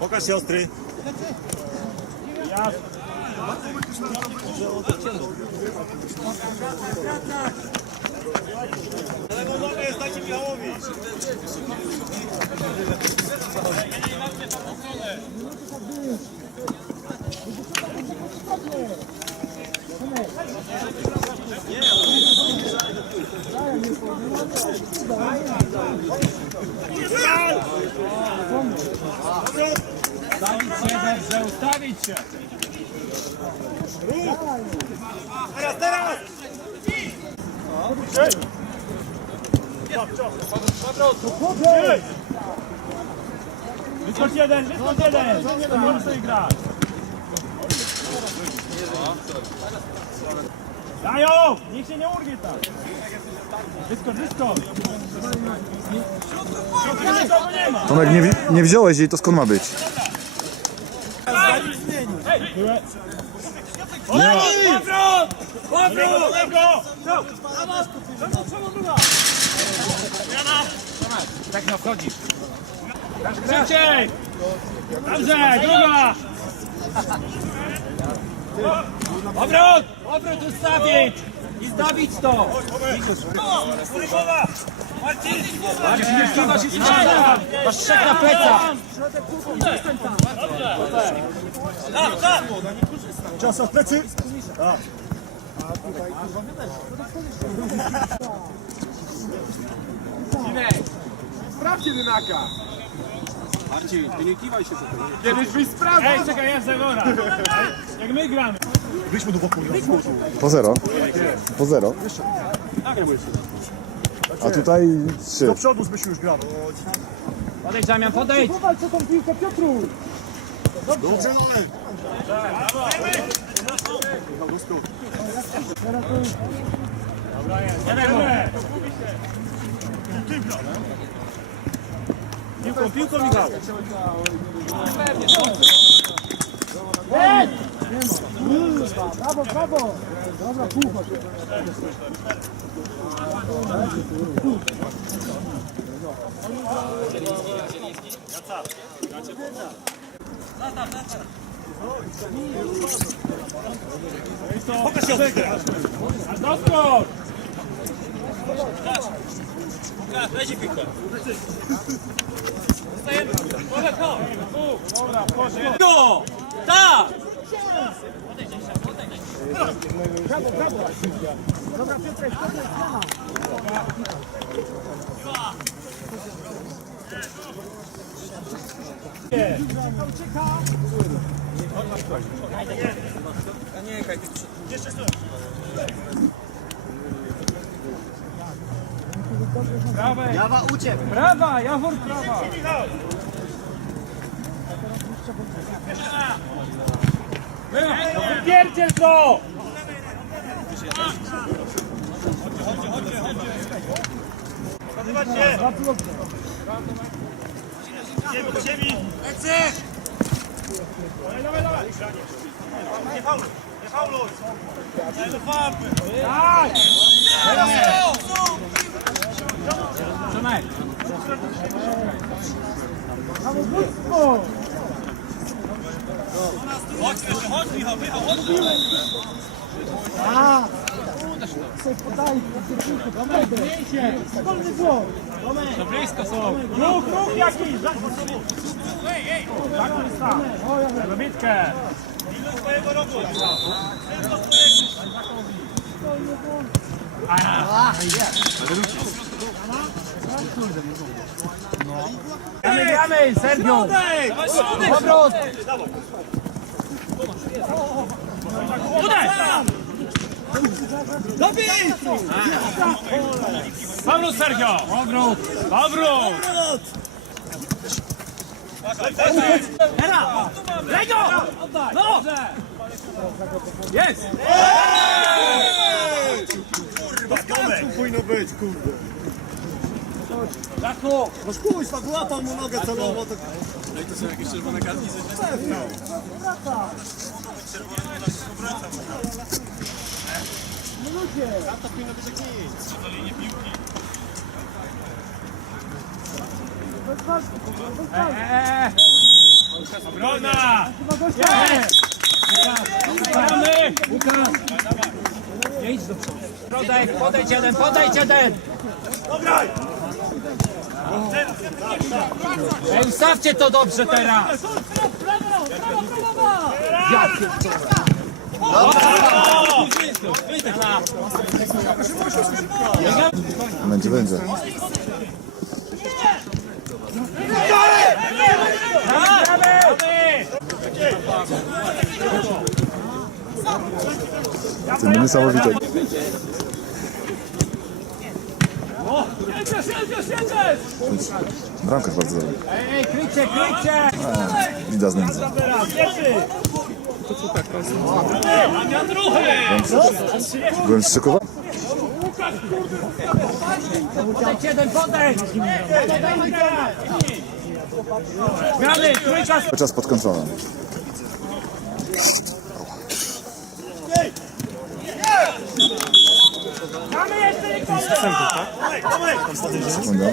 Pokaż się ostry. Lewą nogę jest, dajcie Michałowi. Ustawić się. Teraz, teraz! Wyskocz jeden, wyskocz jeden. Możesz sobie grać. Dają! Niech się nie urwie tam. Wyskocz, wyskocz. Tomek, nie, nie wziąłeś jej, to skąd ma być? Powrót! Powrót! Tak no wchodzisz. Szybciej! Dobrze, druga! Obrót! Obrót ustawić! I zdawić to! Marcin, kiwa się strzela! Masz trzech na plecach! Czas od plecy. Ej, czekaj, ja Zagora! Jak my gramy! Wyjdźmy do boku. Po zero. Po zero. A tutaj trzy. Do przodu Zbysiu już grał. Podejdź Damian, podejdź! Dobrze, ale. Jedziemy! Piłką, piłką Michał. Pokaż się ostry teraz. Doskocz! Dobra, proszę. No! Tak! Prawej. Jawa uciek. Prawa, Jawor prawa. Wypierdziel to! Nazywać się. Ziemi, do ziemi. Dawaj, dawaj, dawaj. Nie fauluj, nie fauluj. Nie do fapy. Tak! Trzymaj. Chodź, jeszcze, chodź Michał, Michał, chodź. To blisko są. Ruch, ruch jakiś! Tak jest tam. Robitkę. Pilnuj swojego rogu. Gramy, gramy, Sergio! Powrót! Uderz! Dobij! Powrót, Sergio! Powrót! Powrót! Teraz! Lego! No! Jest! Tomek. Powinno być, kurde. Zaku! No spójrz, tak łapał mu nogę celowo. Tak... Eee! Obrona! Gramy! Łukasz! Nie idź do przodu. Środek, podejdź jeden, podejdź jeden! Dograj! Ej, ustawcie to dobrze teraz! Ja Надівензе. Це не самовіте. Bramkarz bardzo dobry. Ej, krycie, krycie! Widać z nim. Nędzy. Byłem zszokowany. Podejdź jeden, podejdź! Gramy, trójka Czas pod kontrolą. Mamy jeszcze nikogo! Sekunda.